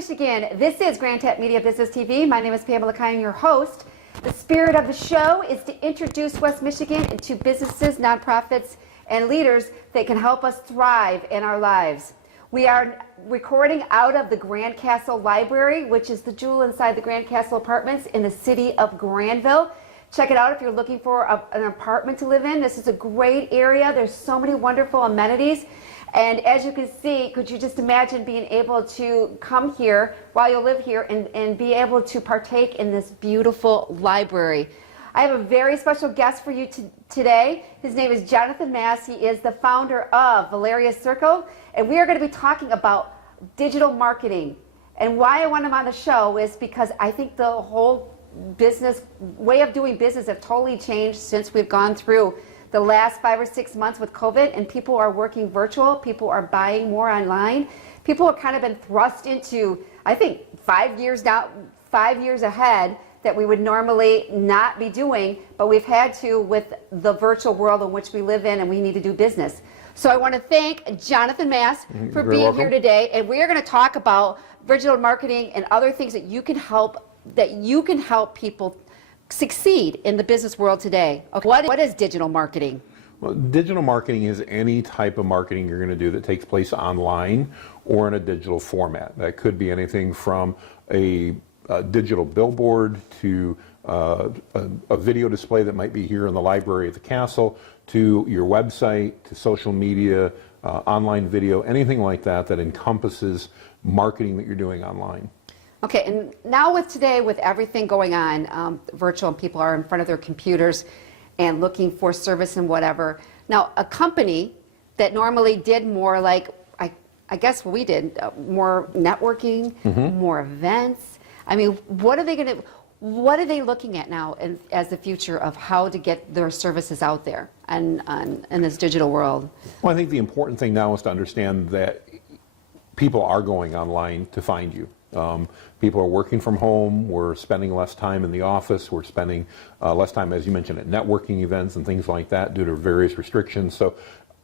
Michigan. This is Grand Tap Media Business TV. My name is Pamela Kine, your host. The spirit of the show is to introduce West Michigan into businesses, nonprofits, and leaders that can help us thrive in our lives. We are recording out of the Grand Castle Library, which is the jewel inside the Grand Castle Apartments in the city of Grandville. Check it out if you're looking for an apartment to live in. This is a great area. There's so many wonderful amenities. And as you can see, could you just imagine being able to come here while you live here and be able to partake in this beautiful library? I have a very special guest for you today. His name is Jonathan Mass. He is the founder of Valorous Circle. And we are going to be talking about digital marketing. And why I want him on the show is because I think the whole business, way of doing business have totally changed since we've gone through the last 5 or 6 months with COVID, and people are working virtual, people are buying more online. People have kind of been thrust into, I think, 5 years ahead that we would normally not be doing, but we've had to with the virtual world in which we live in, and we need to do business. So I want to thank Jonathan Mass for being here today, and we are going to talk about digital marketing and other things that you can help people succeed in the business world today. Okay. What is digital marketing? Well, digital marketing is any type of marketing you're going to do that takes place online or in a digital format. That could be anything from a digital billboard to a video display that might be here in the library at the castle, to your website, to social media, online video, anything like that that encompasses marketing that you're doing online. Okay, and now with everything going on, virtual, and people are in front of their computers and looking for service and whatever. Now, a company that normally did more like, I guess we did, more networking, more events. I mean, what are they looking at now as the future of how to get their services out there and in this digital world? Well, I think the important thing now is to understand that people are going online to find you. People are working from home, we're spending less time in the office, we're spending less time, as you mentioned, at networking events and things like that due to various restrictions. So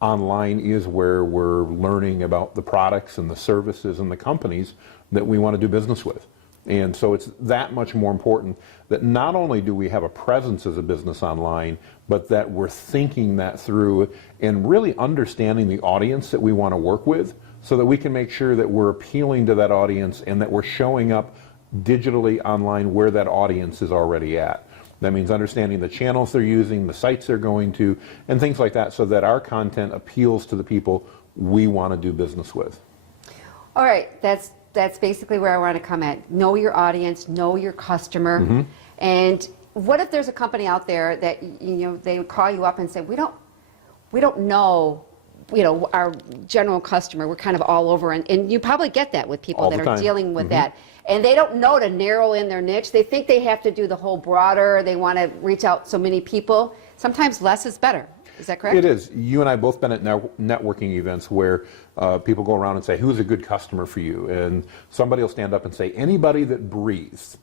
online is where we're learning about the products and the services and the companies that we want to do business with. And so it's that much more important that not only do we have a presence as a business online, but that we're thinking that through and really understanding the audience that we want to work with, so that we can make sure that we're appealing to that audience and that we're showing up digitally online where that audience is already at. That means understanding the channels they're using, the sites they're going to, and things like that, so that our content appeals to the people we want to do business with. All right, that's basically where I want to come at. Know your audience, know your customer. And what if there's a company out there that they would call you up and say, we don't know our general customer, we're kind of all over, and you probably get that with people that are dealing with that, and they don't know to narrow in their niche. They think they have to do the whole broader, they want to reach out so many people. Sometimes less is better. Is that correct? It is. You and I both been at networking events where people go around and say, who's a good customer for you? And somebody will stand up and say, anybody that breathes.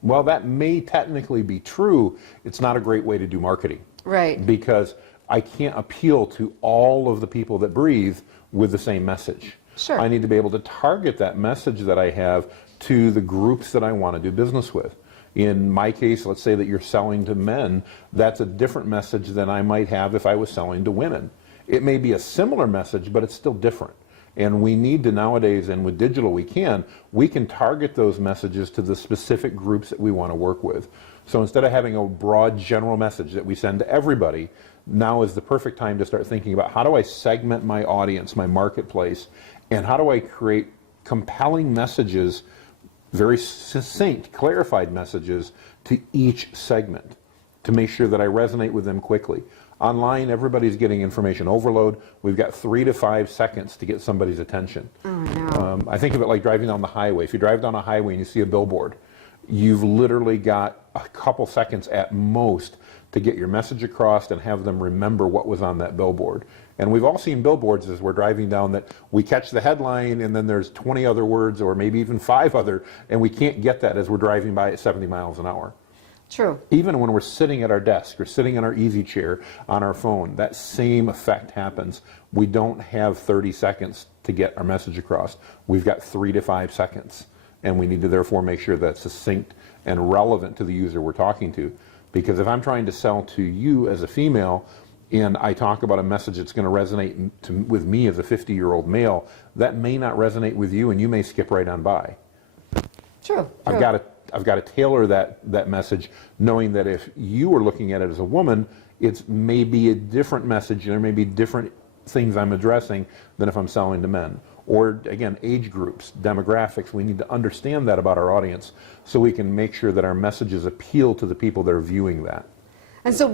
Well, that may technically be true. It's not a great way to do marketing. Right. Because I can't appeal to all of the people that breathe with the same message. Sure. I need to be able to target that message that I have to the groups that I want to do business with. In my case, let's say that you're selling to men, that's a different message than I might have if I was selling to women. It may be a similar message, but it's still different. And we need to nowadays, and with digital we can target those messages to the specific groups that we want to work with. So instead of having a broad general message that we send to everybody, now is the perfect time to start thinking about how do I segment my audience, my marketplace, and how do I create compelling messages, very succinct, clarified messages to each segment to make sure that I resonate with them quickly. Online, everybody's getting information overload. We've got 3 to 5 seconds to get somebody's attention. Oh, no. I think of it like driving down the highway. If you drive down a highway and you see a billboard, you've literally got a couple seconds at most to get your message across and have them remember what was on that billboard. And we've all seen billboards as we're driving down that we catch the headline and then there's 20 other words or maybe even 5 other, and we can't get that as we're driving by at 70 miles an hour. True. Even when we're sitting at our desk or sitting in our easy chair on our phone, that same effect happens. We don't have 30 seconds to get our message across. We've got 3 to 5 seconds. and we need to therefore make sure that's succinct and relevant to the user we're talking to. Because if I'm trying to sell to you as a female, and I talk about a message that's going to resonate with me as a 50-year-old male, that may not resonate with you, and you may skip right on by. True. I've got to tailor that message, knowing that if you are looking at it as a woman, it's maybe a different message. There may be different things I'm addressing than if I'm selling to men. Or again, age groups, demographics. We need to understand that about our audience so we can make sure that our messages appeal to the people that are viewing that. And so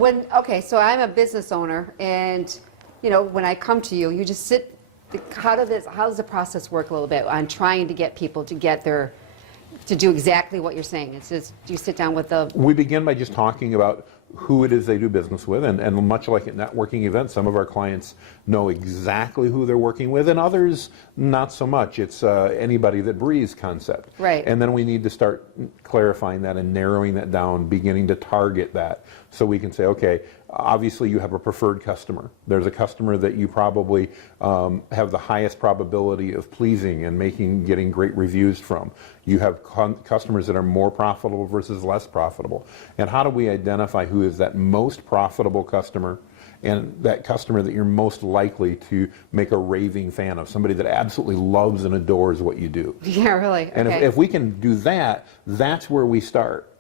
so I'm a business owner, and when I come to you, you just sit. How does the process work a little bit on trying to get people to do exactly what you're saying? It's just you sit down with the. We begin by just talking about who it is they do business with, and much like at networking events, some of our clients know exactly who they're working with, and others not so much. It's anybody that breathes concept. Right. And then we need to start clarifying that and narrowing that down, beginning to target that, so we can say, okay, obviously you have a preferred customer. There's a customer that you probably have the highest probability of pleasing and getting great reviews from. You have customers that are more profitable versus less profitable. And how do we identify who is that most profitable customer and that customer that you're most likely to make a raving fan of, somebody that absolutely loves and adores what you do? Yeah, really. Okay. And if we can do that, that's where we start.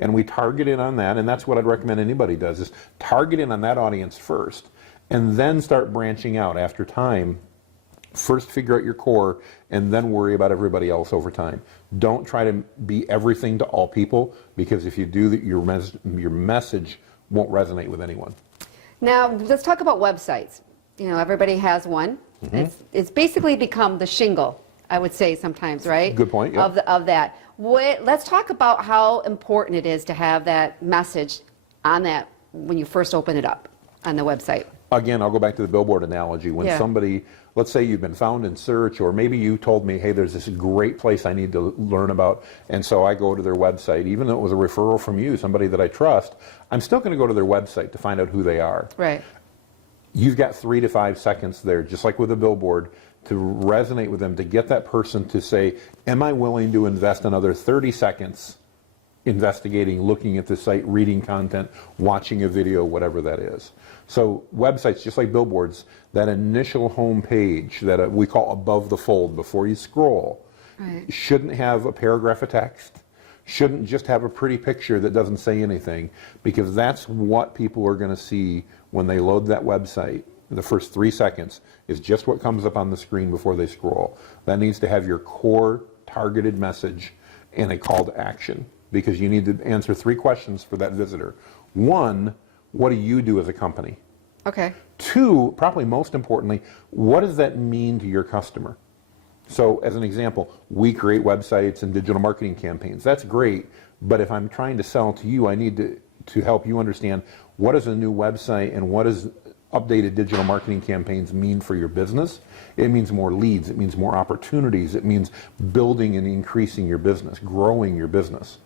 And we target in on that, and that's what I'd recommend anybody does, is target in on that audience first, and then start branching out after time. First figure out your core, and then worry about everybody else over time. Don't try to be everything to all people, because if you do that, your message won't resonate with anyone. Now, let's talk about websites. Everybody has one. Mm-hmm. It's basically become the shingle, I would say sometimes, right? Good point, yeah. Of that. Let's talk about how important it is to have that message on that when you first open it up on the website. Again, I'll go back to the billboard analogy. When somebody, let's say you've been found in search, or maybe you told me, hey, there's this great place I need to learn about, and so I go to their website. Even though it was a referral from you, somebody that I trust, I'm still going to go to their website to find out who they are. Right. You've got 3 to 5 seconds there, just like with a billboard, to resonate with them, to get that person to say, am I willing to invest another 30 seconds investigating, looking at the site, reading content, watching a video, whatever that is. So websites, just like billboards, that initial home page that we call above the fold, before you scroll, right, shouldn't have a paragraph of text, shouldn't just have a pretty picture that doesn't say anything, because that's what people are going to see when they load that website. The first 3 seconds is just what comes up on the screen before they scroll. That needs to have your core targeted message and a call to action, because you need to answer 3 questions for that visitor. 1, what do you do as a company? Okay. 2, probably most importantly, what does that mean to your customer? So as an example, we create websites and digital marketing campaigns. That's great, but if I'm trying to sell to you, I need to help you understand what is a new website and what does updated digital marketing campaigns mean for your business. It means more leads, it means more opportunities, it means building and increasing your business, growing your business.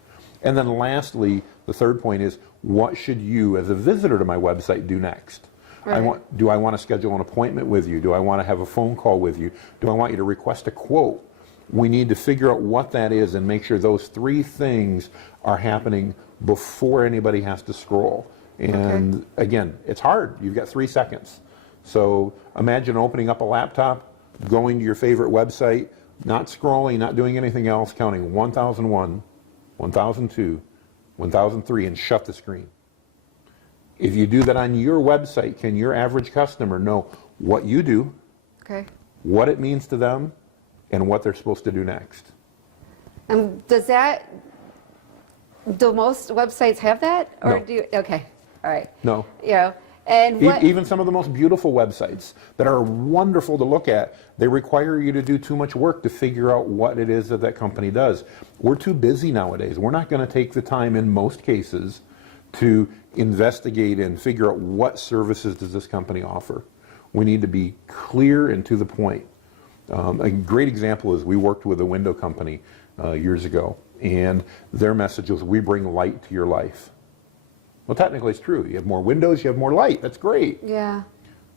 And then lastly, the third point is, what should you as a visitor to my website do next? Right. Do I want to schedule an appointment with you? Do I want to have a phone call with you? Do I want you to request a quote? We need to figure out what that is and make sure those 3 things are happening before anybody has to scroll. And again, it's hard. You've got 3 seconds. So imagine opening up a laptop, going to your favorite website, not scrolling, not doing anything else, counting 1001, 1002, 1003, and shut the screen. If you do that on your website, can your average customer know what you do, what it means to them, and what they're supposed to do next? And do most websites have that? Or No. do you, okay, all right. No. And even some of the most beautiful websites that are wonderful to look at, they require you to do too much work to figure out what it is that that company does. We're too busy nowadays. We're not going to take the time in most cases to investigate and figure out what services does this company offer. We need to be clear and to the point. A great example is we worked with a window company years ago, and their message was, we bring light to your life. Well, technically it's true. You have more windows, you have more light. That's great. yeah.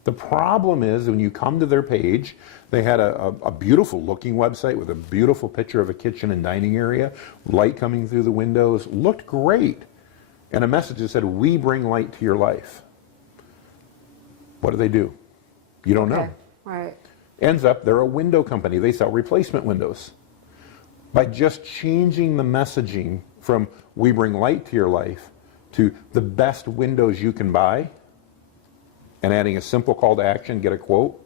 The problem is when you come to their page, they had a beautiful looking website with a beautiful picture of a kitchen and dining area, light coming through the windows, looked great. And a message that said, "We bring light to your life." What do? You don't know. Right. Ends up, they're a window company. They sell replacement windows. By just changing the messaging from "we bring light to your life" to "the best windows you can buy," and adding a simple call to action, get a quote,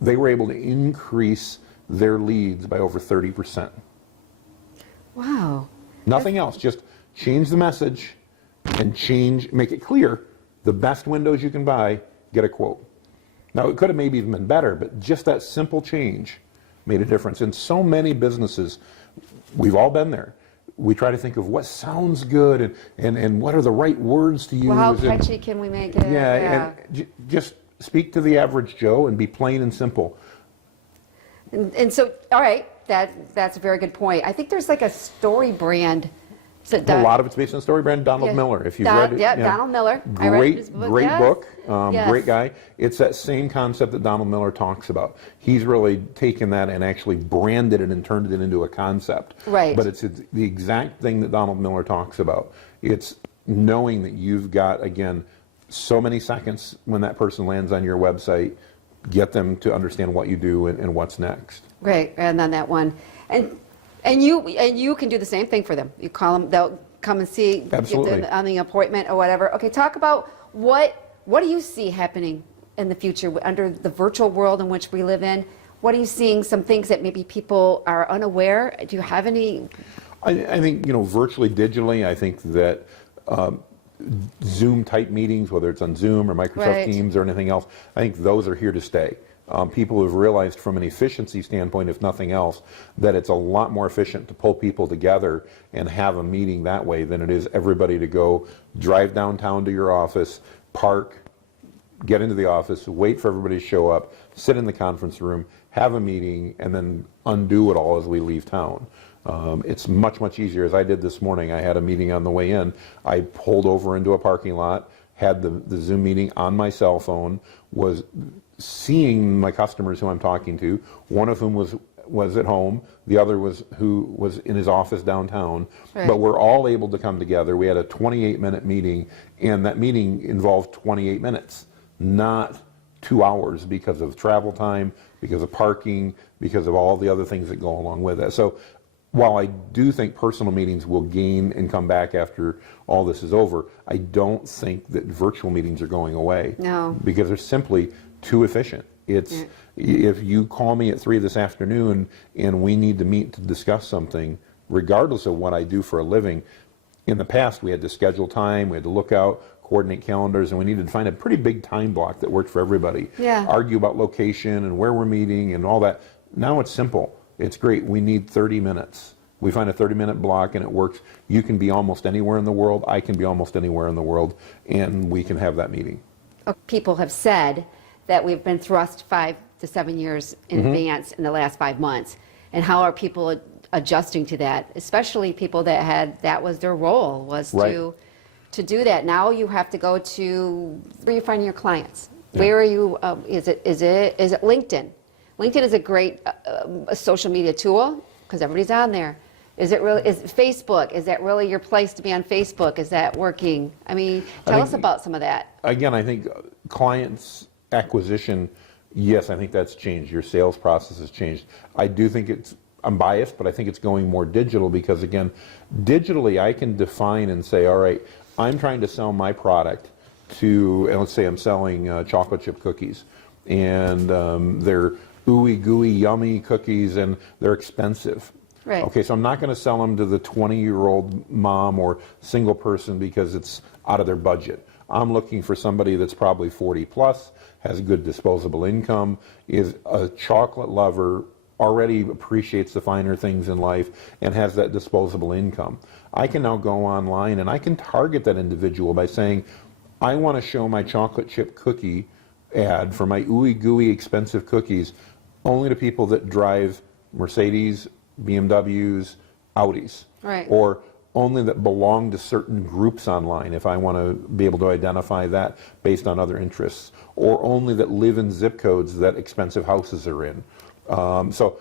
they were able to increase their leads by over 30%. Wow. Nothing else, just change the message and make it clear, the best windows you can buy, get a quote. Now, it could have maybe even been better, but just that simple change made a difference. In so many businesses, we've all been there. We try to think of what sounds good and what are the right words to use. Well, how catchy can we make it? Yeah. And just speak to the average Joe and be plain and simple. And so, all right, that's a very good point. I think there's like a story brand. A lot of it's based on story brand. Donald Miller, if you've read it. Yeah, Donald Miller. I read his book. Great book, Yes. great guy. It's that same concept that Donald Miller talks about. He's really taken that and actually branded it and turned it into a concept. Right. But it's the exact thing that Donald Miller talks about. It's knowing that you've got, again, so many seconds when that person lands on your website, get them to understand what you do and what's next. Great, and then that one. And you can do the same thing for them. You call them, they'll come and see. Absolutely. Get them on the appointment or whatever. Okay, talk about what do you see happening in the future under the virtual world in which we live in? What are you seeing? Some things that maybe people are unaware. Do you have any? I think, virtually, digitally, I think that Zoom type meetings, whether it's on Zoom or Microsoft Teams or anything else, I think those are here to stay. People have realized from an efficiency standpoint, if nothing else, that it's a lot more efficient to pull people together and have a meeting that way than it is everybody to go drive downtown to your office, park, get into the office, wait for everybody to show up, sit in the conference room, have a meeting, and then undo it all as we leave town. It's much, much easier. As I did this morning, I had a meeting on the way in. I pulled over into a parking lot, had the Zoom meeting on my cell phone, was seeing my customers who I'm talking to, one of whom was at home, the other who was in his office downtown, but we're all able to come together. We had a 28-minute meeting, and that meeting involved 28 minutes, not 2 hours because of travel time, because of parking, because of all the other things that go along with it. So while I do think personal meetings will gain and come back after all this is over, I don't think that virtual meetings are going away. No. Because they're simply too efficient. It's if you call me at 3 this afternoon and we need to meet to discuss something, regardless of what I do for a living, in the past we had to schedule time, we had to look out, coordinate calendars, and we needed to find a pretty big time block that worked for everybody. Argue about location and where we're meeting and all that. Now it's simple. It's great. We need 30 minutes. We find a 30-minute block and it works. You can be almost anywhere in the world. I can be almost anywhere in the world, and we can have that meeting. People have said that we've been thrust 5 to 7 years in advance in the last 5 months. And how are people adjusting to that? Especially people that was their role, was to do that. Now you have to go to where are you finding your clients? Where are you? Is it LinkedIn? LinkedIn is a great social media tool because everybody's on there. Is Facebook? Is that really your place to be on Facebook? Is that working? I mean, tell us about some of that. Again, I think clients acquisition, yes, I think that's changed. Your sales process has changed. I do think I'm biased, but I think it's going more digital because, again, digitally I can define and say, all right, I'm trying to sell my product to, and let's say I'm selling chocolate chip cookies, and they're ooey gooey yummy cookies and they're expensive. Okay, so I'm not going to sell them to the 20-year-old mom or single person because it's out of their budget. I'm looking for somebody that's probably 40 plus, has good disposable income, is a chocolate lover, already appreciates the finer things in life, and has that disposable income. I can now go online and I can target that individual by saying, I want to show my chocolate chip cookie ad for my ooey gooey expensive cookies only to people that drive Mercedes, BMWs, Audis. Right. Or only that belong to certain groups online, if I want to be able to identify that based on other interests, or only that live in zip codes that expensive houses are in. So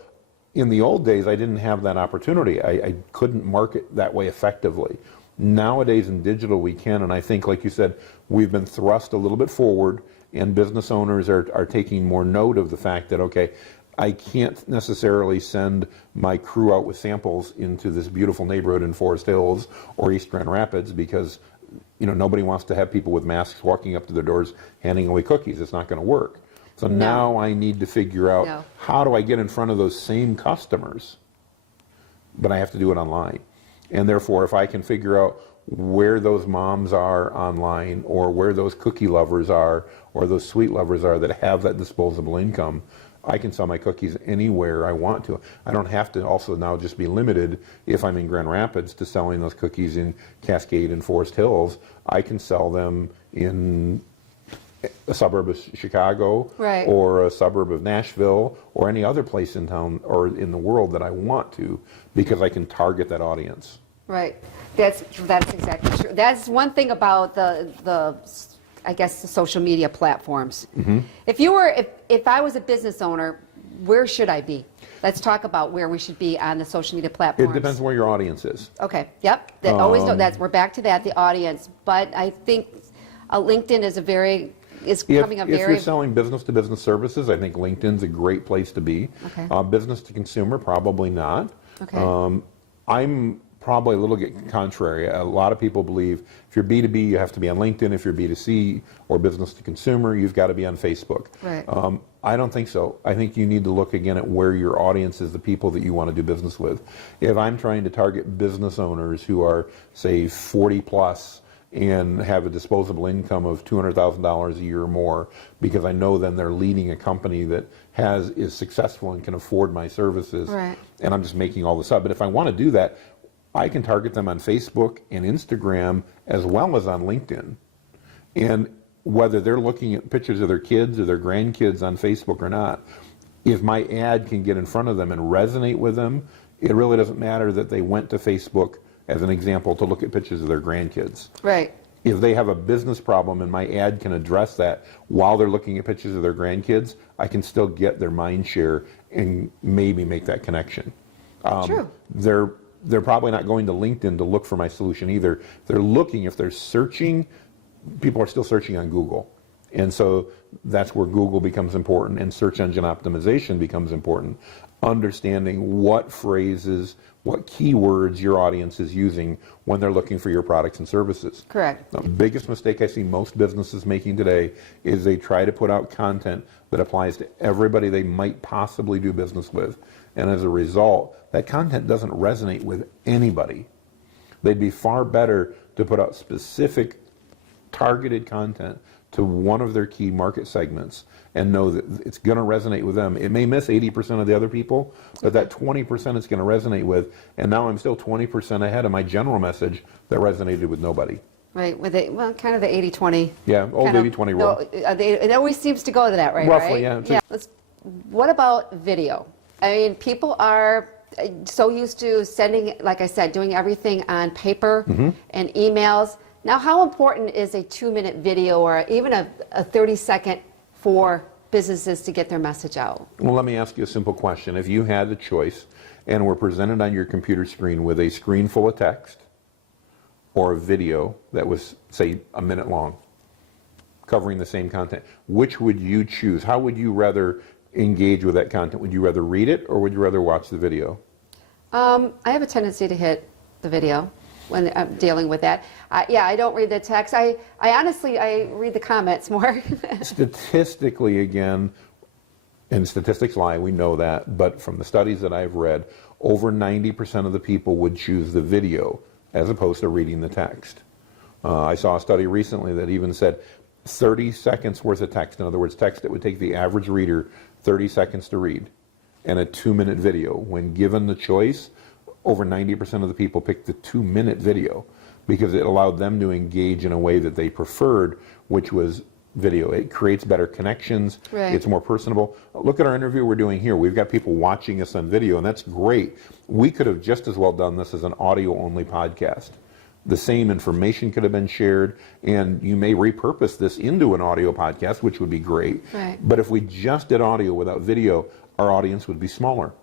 in the old days, I didn't have that opportunity. I couldn't market that way effectively. Nowadays in digital we can, and I think, like you said, we've been thrust a little bit forward, and business owners are taking more note of the fact that, okay, I can't necessarily send my crew out with samples into this beautiful neighborhood in Forest Hills or East Grand Rapids because, you know, nobody wants to have people with masks walking up to their doors handing away cookies. It's not going to work. So now I need to figure out how do I get in front of those same customers, but I have to do it online. And therefore, if I can figure out where those moms are online, or where those cookie lovers are, or those sweet lovers are that have that disposable income, I can sell my cookies anywhere I want to. I don't have to also now just be limited, if I'm in Grand Rapids, to selling those cookies in Cascade and Forest Hills. I can sell them in a suburb of Chicago, or a suburb of Nashville, or any other place in town or in the world that I want to, because I can target that audience. Right. That's exactly true. That's one thing about the I guess the social media platforms. Mm-hmm. If I was a business owner, where should I be? Let's talk about where we should be on the social media platforms. It depends where your audience is. Okay. Yep. We're back to that, the audience. But I think LinkedIn is becoming a very. If you're selling business to business services, I think LinkedIn's a great place to be. Okay. Business to consumer, probably not. Okay. I'm probably a little bit contrary. A lot of people believe if you're B2B, you have to be on LinkedIn. If you're B2C or business to consumer, you've got to be on Facebook. Right. I don't think so. I think you need to look again at where your audience is, the people that you want to do business with. If I'm trying to target business owners who are, say, 40 plus and have a disposable income of $200,000 a year or more, because I know then they're leading a company that is successful and can afford my services, right, and I'm just making all this up. But if I want to do that, I can target them on Facebook and Instagram as well as on LinkedIn. And whether they're looking at pictures of their kids or their grandkids on Facebook or not, if my ad can get in front of them and resonate with them, it really doesn't matter that they went to Facebook, as an example, to look at pictures of their grandkids. Right. If they have a business problem and my ad can address that while they're looking at pictures of their grandkids, I can still get their mind share and maybe make that connection. True. They're probably not going to LinkedIn to look for my solution either. They're looking, if they're searching, people are still searching on Google. And so that's where Google becomes important and search engine optimization becomes important. Understanding what phrases, what keywords your audience is using when they're looking for your products and services. Correct. The biggest mistake I see most businesses making today is they try to put out content that applies to everybody they might possibly do business with. And as a result, that content doesn't resonate with anybody. They'd be far better to put out specific targeted content to one of their key market segments and know that it's going to resonate with them. It may miss 80% of the other people, but that 20% it's going to resonate with, and now I'm still 20% ahead of my general message that resonated with nobody. Right, kind of the 80-20. Yeah, old 80-20 rule. No, it always seems to go to that, right? Roughly, right? yeah. What about video? I mean, people are so used to sending, like I said, doing everything on paper and emails. Now, how important is a 2-minute video or even a 30-second for businesses to get their message out? Well, let me ask you a simple question. If you had a choice and were presented on your computer screen with a screen full of text or a video that was, say, a minute long, covering the same content, which would you choose? How would you rather engage with that content? Would you rather read it or would you rather watch the video? I have a tendency to hit the video when I'm dealing with that. I don't read the text. I honestly read the comments more. Statistically, again, and statistics lie, we know that, but from the studies that I've read, over 90% of the people would choose the video as opposed to reading the text. I saw a study recently that even said 30 seconds worth of text, in other words, text that would take the average reader 30 seconds to read, and a 2-minute video. When given the choice, over 90% of the people picked the 2-minute video because it allowed them to engage in a way that they preferred, which was video. It creates better connections. Right. It's more personable. Look at our interview we're doing here. We've got people watching us on video, and that's great. We could have just as well done this as an audio-only podcast. The same information could have been shared, and you may repurpose this into an audio podcast, which would be great. Right. But if we just did audio without video, our audience would be smaller.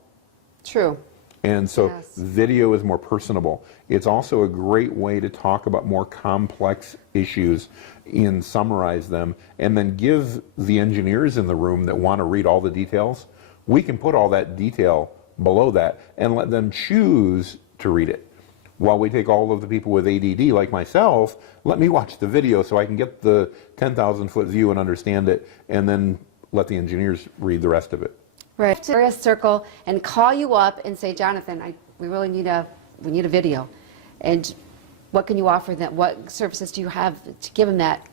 True. And so Yes. video is more personable. It's also a great way to talk about more complex issues and summarize them, and then give the engineers in the room that want to read all the details, we can put all that detail below that and let them choose to read it. While we take all of the people with ADD like myself, let me watch the video so I can get the 10,000 foot view and understand it, and then let the engineers read the rest of it. Right. To Valorous Circle and call you up and say, Jonathan, we really need a video. And what can you offer them? What services do you have to give them that?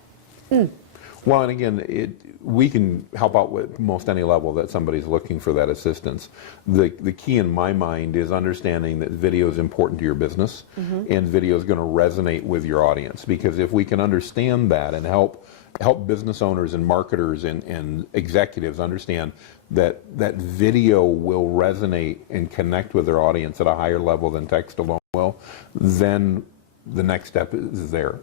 Well, and again, we can help out with most any level that somebody's looking for that assistance. The key in my mind is understanding that video is important to your business, and video is going to resonate with your audience. Because if we can understand that and help business owners and marketers and executives understand that video will resonate and connect with their audience at a higher level than text alone will, then the next step is there.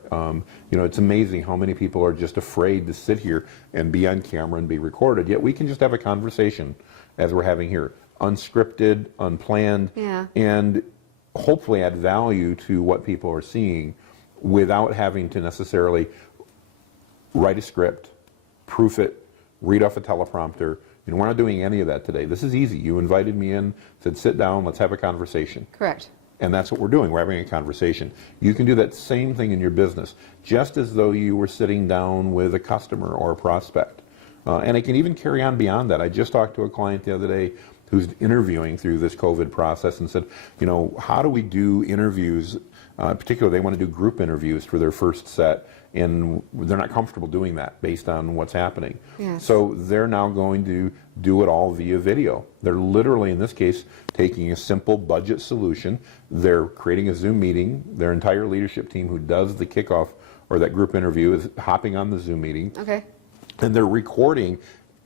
It's amazing how many people are just afraid to sit here and be on camera and be recorded, yet we can just have a conversation as we're having here, unscripted, unplanned, and hopefully add value to what people are seeing without having to necessarily write a script, proof it, read off a teleprompter. We're not doing any of that today. This is easy. You invited me in, said sit down, let's have a conversation. Correct. And that's what we're doing. We're having a conversation. You can do that same thing in your business, just as though you were sitting down with a customer or a prospect. And it can even carry on beyond that. I just talked to a client the other day who's interviewing through this COVID process and said, how do we do interviews? Particularly, they want to do group interviews for their first set, and they're not comfortable doing that based on what's happening. Yes. So they're now going to do it all via video. They're literally, in this case, taking a simple budget solution. They're creating a Zoom meeting. Their entire leadership team who does the kickoff or that group interview is hopping on the Zoom meeting. Okay. And they're recording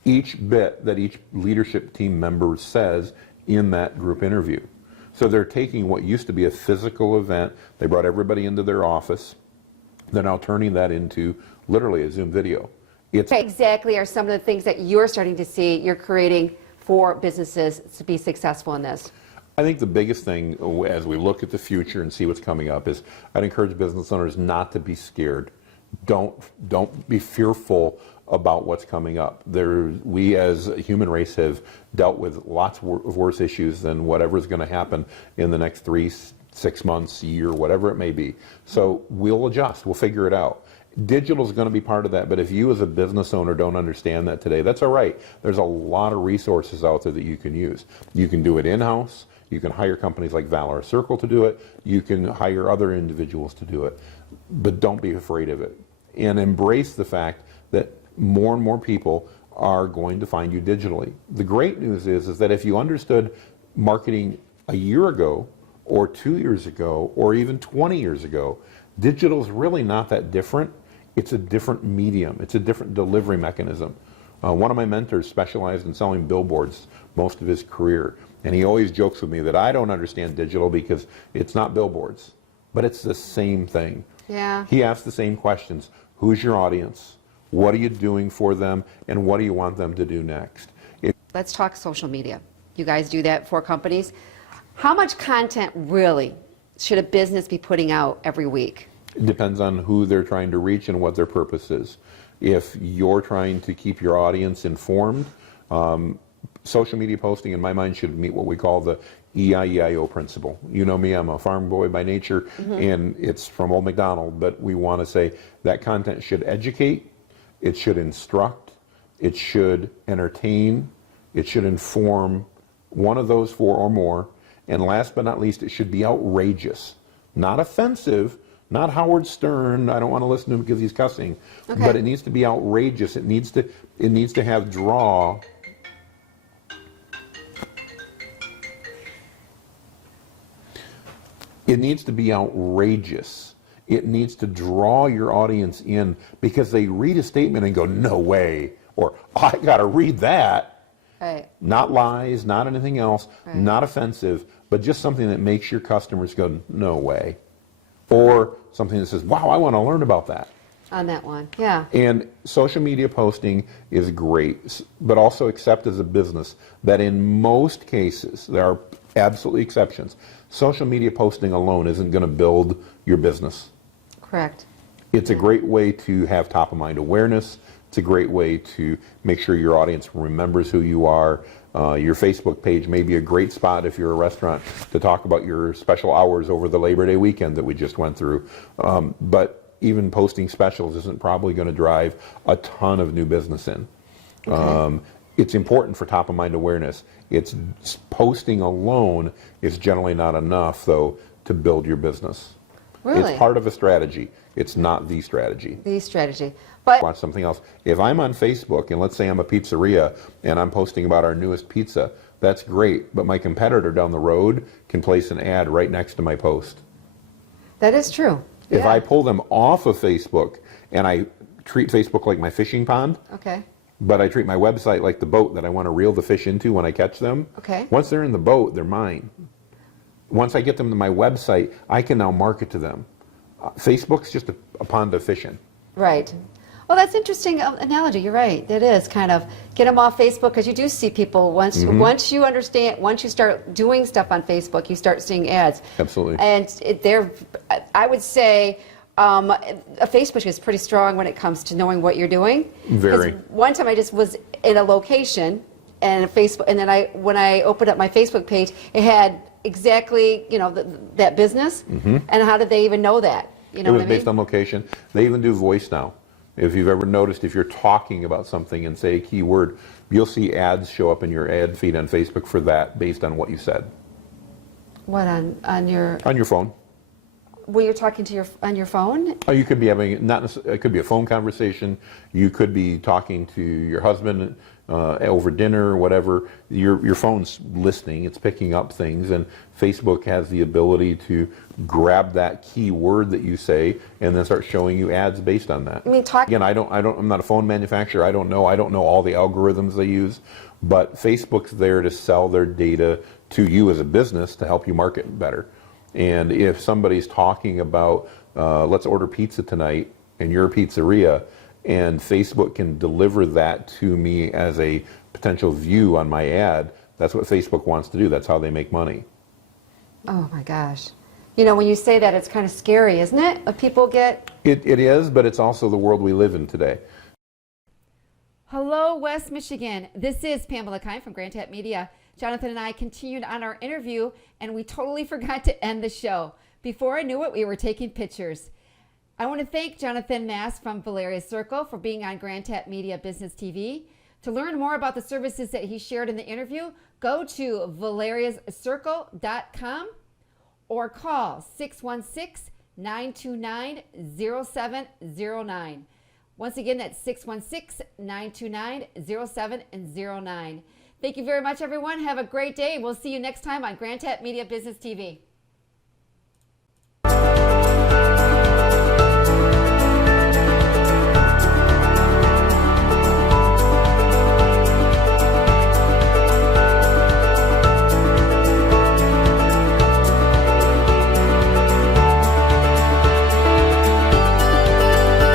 each bit that each leadership team member says in that group interview. So they're taking what used to be a physical event, they brought everybody into their office, they're now turning that into literally a Zoom video. What exactly are some of the things that you're starting to see you're creating for businesses to be successful in this? I think the biggest thing as we look at the future and see what's coming up is I'd encourage business owners not to be scared. Don't be fearful about what's coming up. We as a human race have dealt with lots of worse issues than whatever's going to happen in the next 3, 6 months, year, whatever it may be. So we'll adjust. We'll figure it out. Digital is going to be part of that, but if you as a business owner don't understand that today, that's all right. There's a lot of resources out there that you can use. You can do it in-house. You can hire companies like Valorous Circle to do it. You can hire other individuals to do it. But don't be afraid of it. And embrace the fact that more and more people are going to find you digitally. The great news is that if you understood marketing a year ago, or 2 years ago, or even 20 years ago, digital is really not that different. It's a different medium. It's a different delivery mechanism. One of my mentors specialized in selling billboards most of his career. And he always jokes with me that I don't understand digital because it's not billboards. But it's the same thing. Yeah. He asks the same questions. Who's your audience? What are you doing for them? And what do you want them to do next? Let's talk social media. You guys do that for companies. How much content really should a business be putting out every week? It depends on who they're trying to reach and what their purpose is. If you're trying to keep your audience informed, social media posting, in my mind, should meet what we call the EIEIO principle. You know me, I'm a farm boy by nature, and it's from Old MacDonald, but we want to say that content should educate, it should instruct, it should entertain, it should inform, one of those 4 or more, and last but not least, it should be outrageous, not offensive, not Howard Stern. I don't want to listen to him because he's cussing, but it needs to be outrageous. It needs to have draw. It needs to be outrageous It needs to draw your audience in because they read a statement and go, no way, or I got to read that. Right. Not lies, not anything else, Right. not offensive, but just something that makes your customers go, no way. Or something that says, wow, I want to learn about that. On that one, yeah. And social media posting is great, but also accept as a business that in most cases, there are absolutely exceptions, social media posting alone isn't going to build your business. Correct. It's a great way to have top of mind awareness. It's a great way to make sure your audience remembers who you are. Your Facebook page may be a great spot if you're a restaurant to talk about your special hours over the Labor Day weekend that we just went through. But even posting specials isn't probably going to drive a ton of new business in. Okay. It's important for top of mind awareness. It's posting alone is generally not enough, though, to build your business. Really? It's part of a strategy. It's not the strategy. The strategy. But Watch something else. If I'm on Facebook, and let's say I'm a pizzeria, and I'm posting about our newest pizza, that's great, but my competitor down the road can place an ad right next to my post. that is true. If Yeah. I pull them off of Facebook, and I treat Facebook like my fishing pond, Okay. but I treat my website like the boat that I want to reel the fish into when I catch them, Okay. once they're in the boat, they're mine. Once I get them to my website, I can now market to them. Facebook's just a pond to fish in. Right. Well, that's interesting analogy. You're right. It is kind of get them off Facebook because you do see people once you understand, once you start doing stuff on Facebook, you start seeing ads. Absolutely. And I would say, a Facebook is pretty strong when it comes to knowing what you're doing. 'Cause Very. one time I just was in a location and Facebook, and then when I opened up my Facebook page, it had exactly that business. And how did they even know that? You know It what was I mean? based on location. They even do voice now. If you've ever noticed, if you're talking about something and say a keyword, you'll see ads show up in your ad feed on Facebook for that based on what you said. What on your? On your phone. Were you talking to on your phone? Oh, you could be having, it could be a phone conversation. You could be talking to your husband over dinner or whatever. Your phone's listening, it's picking up things, and Facebook has the ability to grab that key word that you say and then start showing you ads based on that. I mean, Again, I'm not a phone manufacturer. I don't know all the algorithms they use, but Facebook's there to sell their data to you as a business to help you market better. And if somebody's talking about, let's order pizza tonight, and you're a pizzeria, and Facebook can deliver that to me as a potential view on my ad, that's what Facebook wants to do. That's how they make money. Oh my gosh. When you say that, it's kind of scary, isn't it? People get... It is, but it's also the world we live in today. Hello, West Michigan. This is Pamela Kine from Grandville Media. Jonathan and I continued on our interview, and we totally forgot to end the show. Before I knew it, we were taking pictures. I want to thank Jonathan Mass from Valorous Circle for being on Grandville Media Business TV. To learn more about the services that he shared in the interview, go to ValorousCircle.com or call 616-929-0709. Once again, that's 616-929-0709. Thank you very much, everyone. Have a great day. We'll see you next time on Grandville Media Business TV.